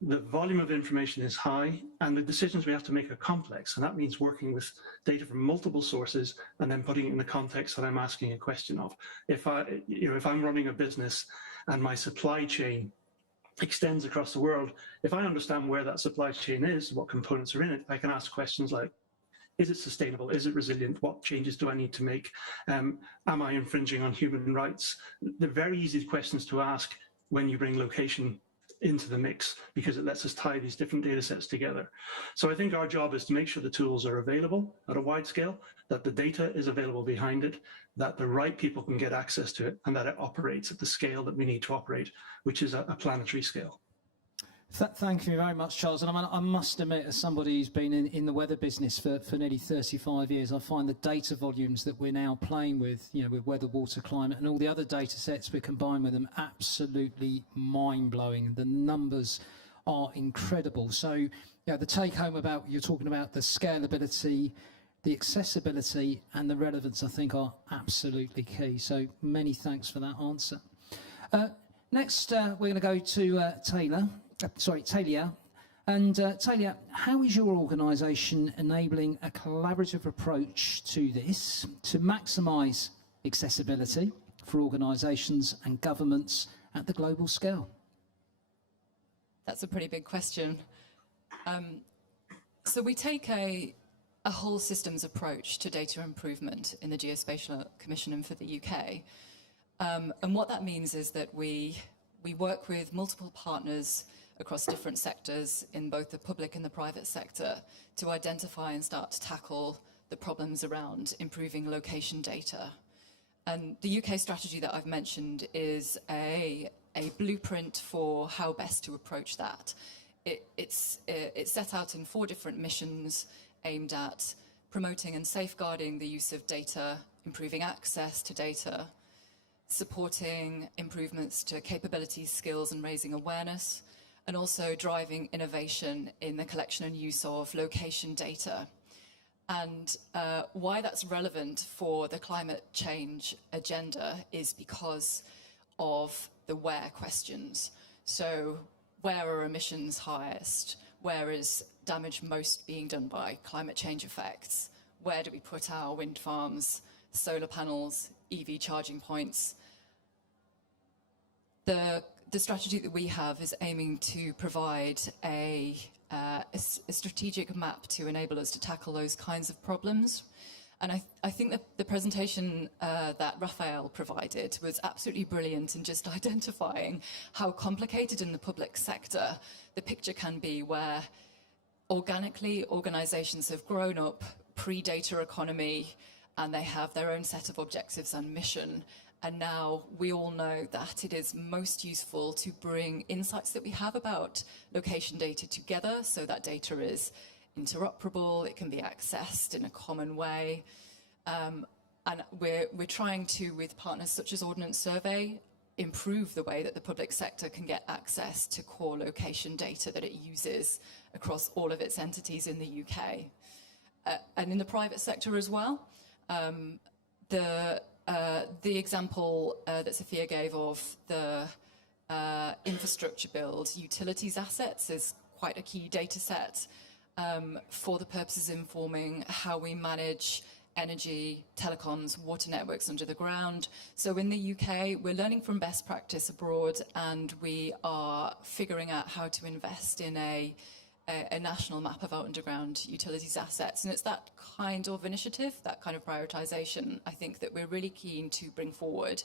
the volume of information is high and the decisions we have to make are complex, and that means working with data from multiple sources and then putting it in the context that I'm asking a question of. If I'm running a business and my supply chain extends across the world, if I understand where that supply chain is, what components are in it, I can ask questions like, is it sustainable? Is it resilient? What changes do I need to make? Am I infringing on human rights? They're very easy questions to ask when you bring location into the mix, because it lets us tie these different data sets together. So I think our job is to make sure the tools are available at a wide scale, that the data is available behind it, that the right people can get access to it, and that it operates at the scale that we need to operate, which is a planetary scale. Thank you very much, Charles. And I must admit, as somebody who's been in the weather business for nearly 35 years, I find the data volumes that we're now playing with, with weather, water, climate, and all the other data sets we combine with them, absolutely mind-blowing. The numbers are incredible. So, the take-home about, you're talking about the scalability, the accessibility, and the relevance, I think, are absolutely key. So, many thanks for that answer. Next, we're going to go to Talia. And Talia, how is your organisation enabling a collaborative approach to this to maximise accessibility for organisations and governments at the global scale? That's a pretty big question. So we take a whole systems approach to data improvement in the Geospatial Commission and for the UK. And what that means is that we work with multiple partners across different sectors in both the public and the private sector to identify and start to tackle the problems around improving location data. And the UK strategy that I've mentioned is a blueprint for how best to approach that. It's set out in 4 different missions aimed at promoting and safeguarding the use of data, improving access to data, supporting improvements to capabilities, skills, and raising awareness, and also driving innovation in the collection and use of location data. And why that's relevant for the climate change agenda is because of the where questions. So where are emissions highest? Where is damage most being done by climate change effects? Where do we put our wind farms, solar panels, EV charging points? The strategy that we have is aiming to provide a strategic map to enable us to tackle those kinds of problems. And I think that the presentation that Raphael provided was absolutely brilliant in just identifying how complicated in the public sector the picture can be, where organically organisations have grown up pre-data economy and they have their own set of objectives and mission. And now we all know that it is most useful to bring insights that we have about location data together so that data is interoperable, it can be accessed in a common way. And we're trying to, with partners such as Ordnance Survey, improve the way that the public sector can get access to core location data that it uses across all of its entities in the UK. And in the private sector as well. The example that Sophia gave of the infrastructure build utilities assets is quite a key data set for the purposes of informing how we manage energy, telecoms, water networks under the ground. So in the UK, we're learning from best practice abroad, and we are figuring out how to invest in a national map of our underground utilities assets. And it's that kind of initiative, that kind of prioritisation, I think, that we're really keen to bring forward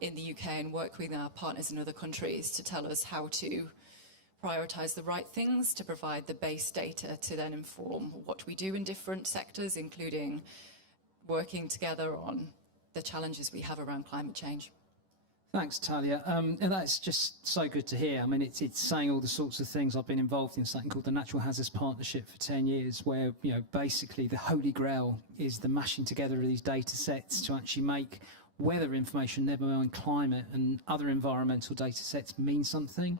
in the UK and work with our partners in other countries to tell us how to prioritise the right things to provide the base data to then inform what we do in different sectors, including working together on the challenges we have around climate change. Thanks, Talia. And that's just so good to hear. I mean, it's saying all the sorts of things. I've been involved in something called the Natural Hazards Partnership for 10 years, where, you know, basically the holy grail is the mashing together of these data sets to actually make weather information, never mind climate and other environmental data sets, mean something.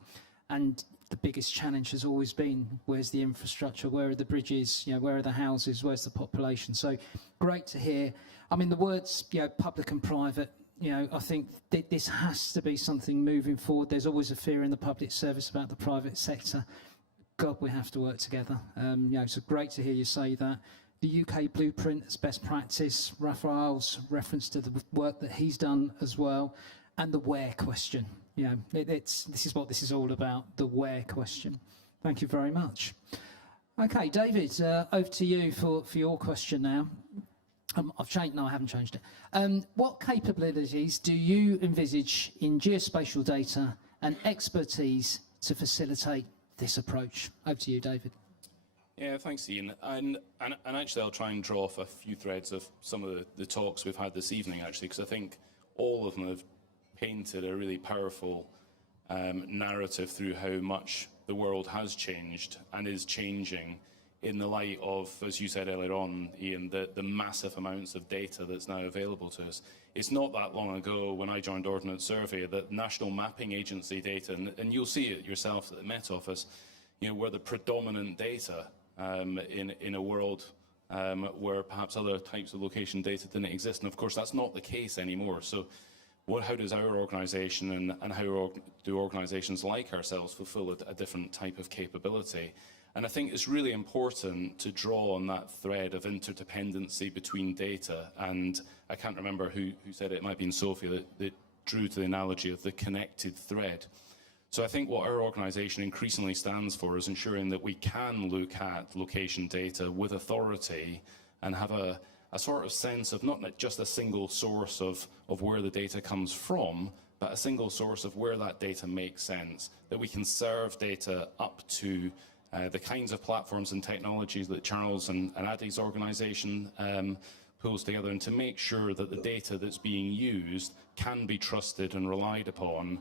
And the biggest challenge has always been, where's the infrastructure, where are the bridges, you know, where are the houses, where's the population? So great to hear. I mean, the words, you know, public and private, you know, I think this has to be something moving forward. There's always a fear in the public service about the private sector. God, we have to work together. You know, so great to hear you say that. The UK blueprint as best practice, Raphael's reference to the work that he's done as well, and the where question. You know, this is what this is all about, the where question. Thank you very much. Okay, David, over to you for your question now. I've changed, no, I haven't changed it. What capabilities do you envisage in geospatial data and expertise to facilitate this approach? Over to you, David. Yeah, thanks, Ian. And actually, I'll try and draw off a few threads of some of the talks we've had this evening, actually, because I think all of them have painted a really powerful narrative through how much the world has changed and is changing in the light of, as you said earlier on, Ian, the massive amounts of data that's now available to us. It's not that long ago when I joined Ordnance Survey that National Mapping Agency data, and you'll see it yourself at the Met Office, you know, were the predominant data in a world where perhaps other types of location data didn't exist. And of course, that's not the case anymore. So how does our organisation and how do organisations like ourselves fulfil a different type of capability? And I think it's really important to draw on that thread of interdependency between data. And I can't remember who said it, it might have been Sophie, that drew to the analogy of the connected thread. So I think what our organisation increasingly stands for is ensuring that we can look at location data with authority and have a sort of sense of not just a single source of where the data comes from, but a single source of where that data makes sense, that we can serve data up to the kinds of platforms and technologies that Charles and Adi's organisation pulls together, and to make sure that the data that's being used can be trusted and relied upon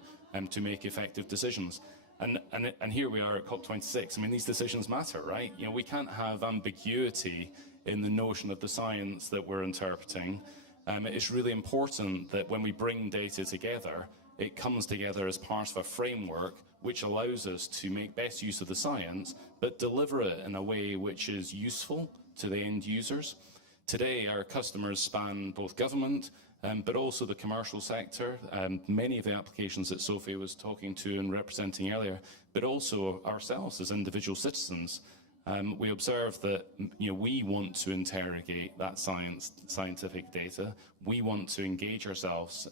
to make effective decisions. And here we are at COP26. I mean, these decisions matter, right? You know, we can't have ambiguity in the notion of the science that we're interpreting. It's really important that when we bring data together, it comes together as part of a framework which allows us to make best use of the science, but deliver it in a way which is useful to the end users. Today, our customers span both government, but also the commercial sector, many of the applications that Sophie was talking to and representing earlier, but also ourselves as individual citizens. We observe that we want to interrogate that scientific data. We want to engage ourselves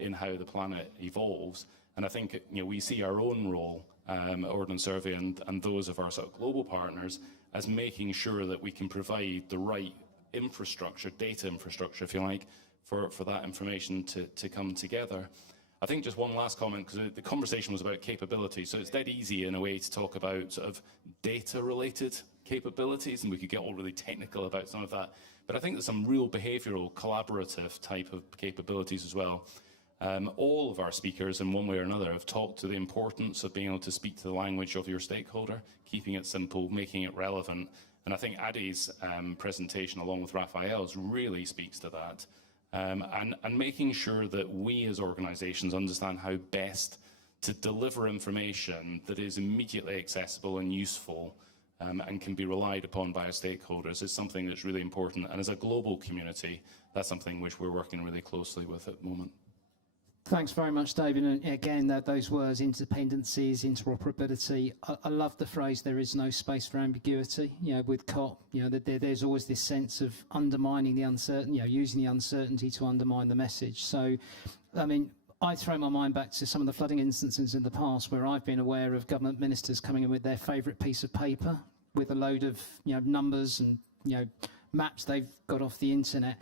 in how the planet evolves. And I think we see our own role, Ordnance Survey and those of our sort of global partners, as making sure that we can provide the right infrastructure, data infrastructure, if you like, for that information to come together. I think just one last comment, because the conversation was about capability, so it's dead easy in a way to talk about sort of data-related capabilities, and we could get all really technical about some of that. But I think there's some real behavioural, collaborative type of capabilities as well. All of our speakers, in one way or another, have talked to the importance of being able to speak to the language of your stakeholder, keeping it simple, making it relevant. And I think Adi's presentation, along with Raphael's, really speaks to that. And making sure that we as organisations understand how best to deliver information that is immediately accessible and useful and can be relied upon by our stakeholders is something that's really important. And as a global community, that's something which we're working really closely with at the moment. Thanks very much, David. And again, those words, interdependencies, interoperability. I love the phrase, there is no space for ambiguity. With COP, there's always this sense of undermining the uncertainty, using the uncertainty to undermine the message. So, I mean, I throw my mind back to some of the flooding instances in the past where I've been aware of government ministers coming in with their favourite piece of paper with a load of, numbers and, maps they've got off the internet.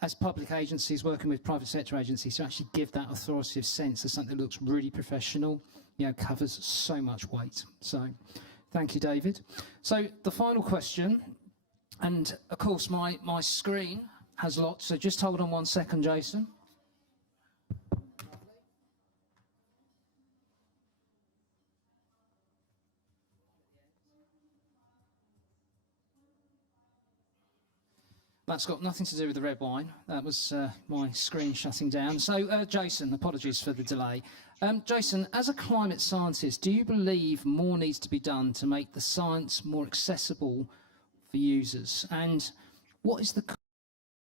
As public agencies working with private sector agencies, to actually give that authoritative sense of something that looks really professional, covers so much weight. So thank you, David. So the final question, and of course my screen has lots, so just hold on 1 second, Jason. That's got nothing to do with the red wine. That was my screen shutting down. So, Jason, apologies for the delay. Jason, as a climate scientist, do you believe more needs to be done to make the science more accessible for users? And what is the...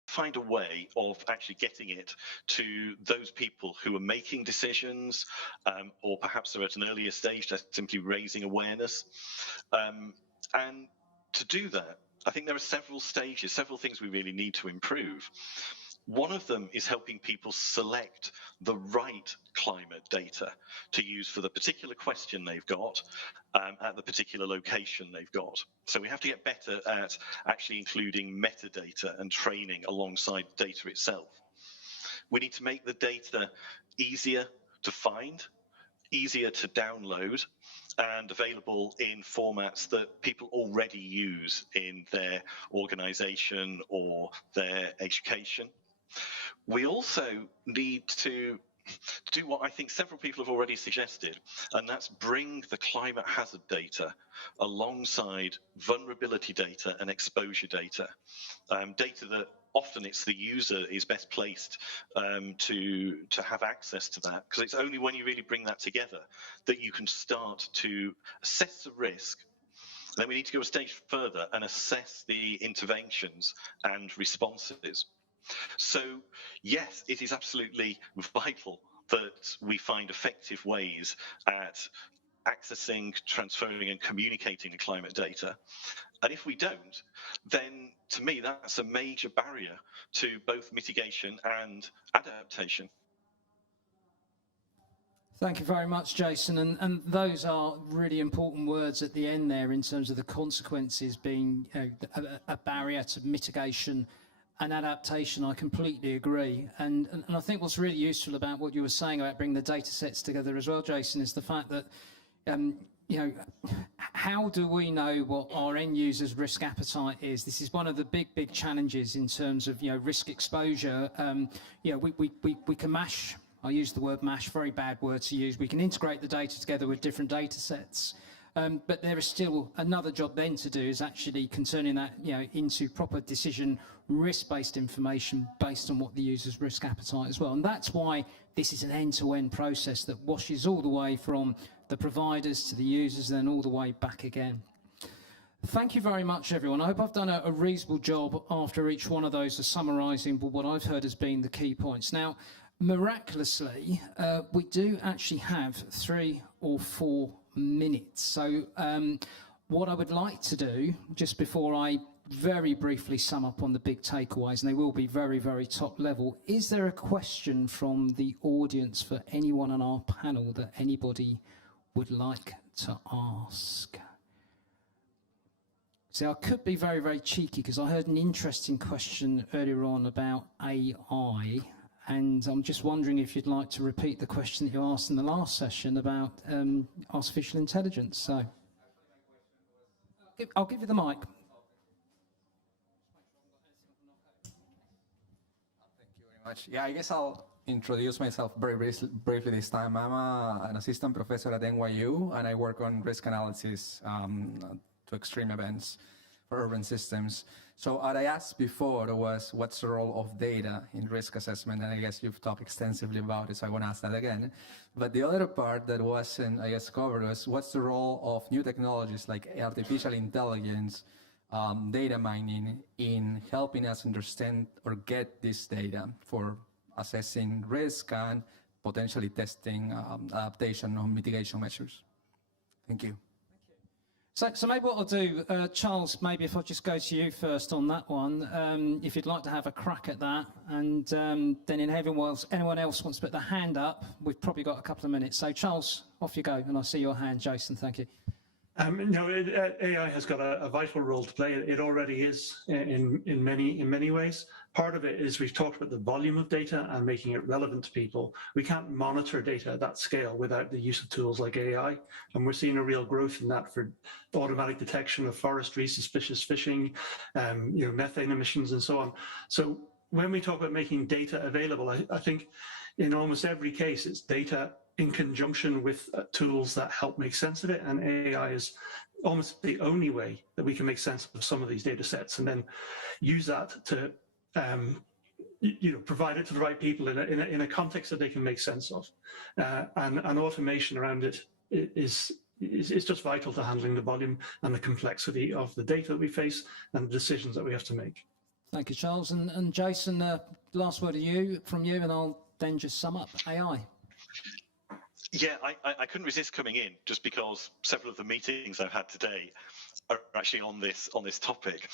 Find a way of actually getting it to those people who are making decisions, or perhaps they're at an earlier stage, they're simply raising awareness. And to do that, I think there are several stages, several things we really need to improve. One of them is helping people select the right climate data to use for the particular question they've got at the particular location they've got. So we have to get better at actually including metadata and training alongside data itself. We need to make the data easier to find, easier to download, and available in formats that people already use in their organisation or their education. We also need to do what I think several people have already suggested, and that's bring the climate hazard data alongside vulnerability data and exposure data, data that often it's the user is best placed to have access to that, because it's only when you really bring that together that you can start to assess the risk. Then we need to go a stage further and assess the interventions and responses. So yes, it is absolutely vital that we find effective ways at accessing, transferring and communicating the climate data. And if we don't, then to me that's a major barrier to both mitigation and adaptation. Thank you very much, Jason. And those are really important words at the end there in terms of the consequences being a barrier to mitigation and adaptation, I completely agree. And I think what's really useful about what you were saying about bringing the data sets together as well, Jason, is the fact that, you know, how do we know what our end users' risk appetite is? This is one of the big challenges in terms of, you know, risk exposure. You know, we can mash, I use the word mash, very bad word to use. We can integrate the data together with different data sets. But there is still another job then to do, is actually concerning that, you know, into proper decision risk-based information based on what the user's risk appetite as well. And that's why this is an end-to-end process that washes all the way from the providers to the users, then all the way back again. Thank you very much, everyone. I hope I've done a reasonable job after each one of those of summarising what I've heard has been the key points. Now, miraculously, we do actually have 3 or 4 minutes. So what I would like to do, just before I very briefly sum up on the big takeaways, and they will be very top level, is there a question from the audience for anyone on our panel that anybody would like to ask? So I could be very cheeky, because I heard an interesting question earlier on about AI, and I'm just wondering if you'd like to repeat the question that you asked in the last session about artificial intelligence. So I'll give you the mic. Much. Yeah, I guess I'll introduce myself very briefly this time. I'm an assistant professor at NYU, and I work on risk analysis to extreme events for urban systems. So what I asked before was, what's the role of data in risk assessment? And I guess you've talked extensively about it, so I won't ask that again. But the other part that wasn't, I guess, covered was, what's the role of new technologies like artificial intelligence, data mining, in helping us understand or get this data for assessing risk and potentially testing adaptation or mitigation measures? Thank you. So maybe what I'll do, Charles, maybe if I just go to you first on that one, if you'd like to have a crack at that, and then in anyone else wants to put their hand up, we've probably got a couple of minutes. So Charles, off you go, and I see your hand, Jason, thank you. No, AI has got a vital role to play. It already is in many ways. Part of it is, we've talked about the volume of data and making it relevant to people. We can't monitor data at that scale without the use of tools like AI, and we're seeing a real growth in that for automatic detection of forestry, suspicious fishing, you know, methane emissions, and so on. So when we talk about making data available, I think in almost every case it's data in conjunction with tools that help make sense of it, and AI is almost the only way that we can make sense of some of these data sets, and then use that to you know, provide it to the right people in a context that they can make sense of, and automation around it is just vital to handling the volume and the complexity of the data that we face and the decisions that we have to make. Thank you, Charles. And Jason, last word from you, and I'll then just sum up AI. Yeah, I couldn't resist coming in, just because several of the meetings I've had today are actually on this topic.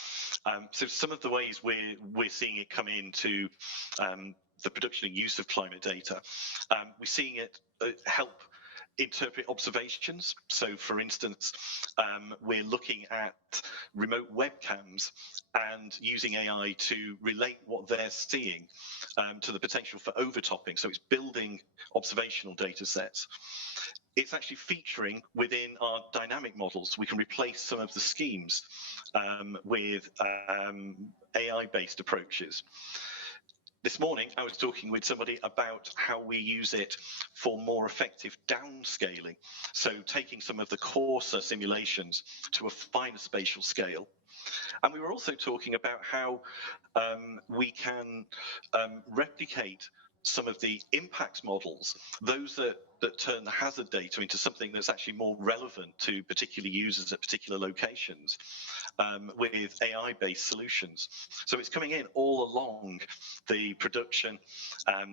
So some of the ways we're seeing it come into the production and use of climate data, we're seeing it help interpret observations. So for instance, we're looking at remote webcams and using AI to relate what they're seeing to the potential for overtopping. So it's building observational data sets. It's actually featuring within our dynamic models. We can replace some of the schemes with AI-based approaches. This morning, I was talking with somebody about how we use it for more effective downscaling. So taking some of the coarser simulations to a finer spatial scale. And we were also talking about how we can replicate some of the impact models, those that turn the hazard data into something that's actually more relevant to particular users at particular locations, with AI-based solutions. So it's coming in all along the production,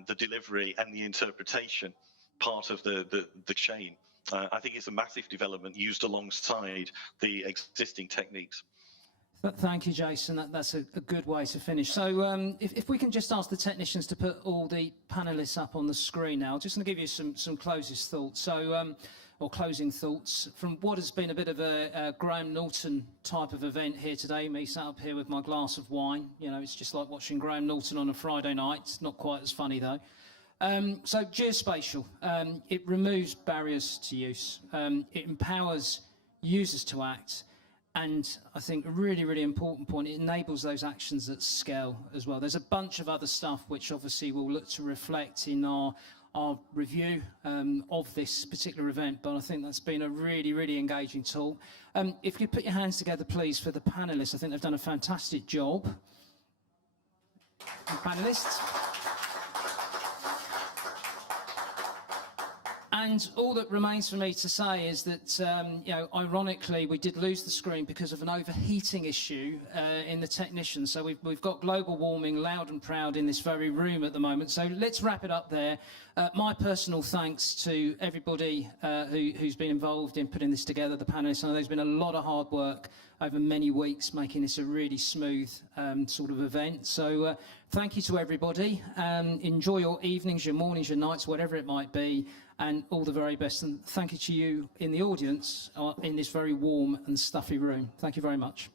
the delivery, and the interpretation part of the chain. I think it's a massive development used alongside the existing techniques. Thank you, Jason. That's a good way to finish. So if we can just ask the technicians to put all the panellists up on the screen now, just going to give you some closest thoughts. So or closing thoughts from what has been a bit of a Graham Norton type of event here today. Me sat up here with my glass of wine. You know, it's just like watching Graham Norton on a Friday night. It's not quite as funny though. So geospatial, it removes barriers to use. It empowers users to act. And I think a really, really important point, it enables those actions at scale as well. There's a bunch of other stuff which obviously we'll look to reflect in our review of this particular event, but I think that's been a really, really engaging tool. If you could put your hands together, please, for the panellists. I think they've done a fantastic job. Panellists. And all that remains for me to say is that, you know, ironically, we did lose the screen because of an overheating issue in the technician. So we've got global warming loud and proud in this very room at the moment. So let's wrap it up there. My personal thanks to everybody who's been involved in putting this together, the panellists. I know there's been a lot of hard work over many weeks making this a really smooth sort of event. So thank you to everybody. Enjoy your evenings, your mornings, your nights, whatever it might be. And all the very best. And thank you to you in the audience in this very warm and stuffy room. Thank you very much.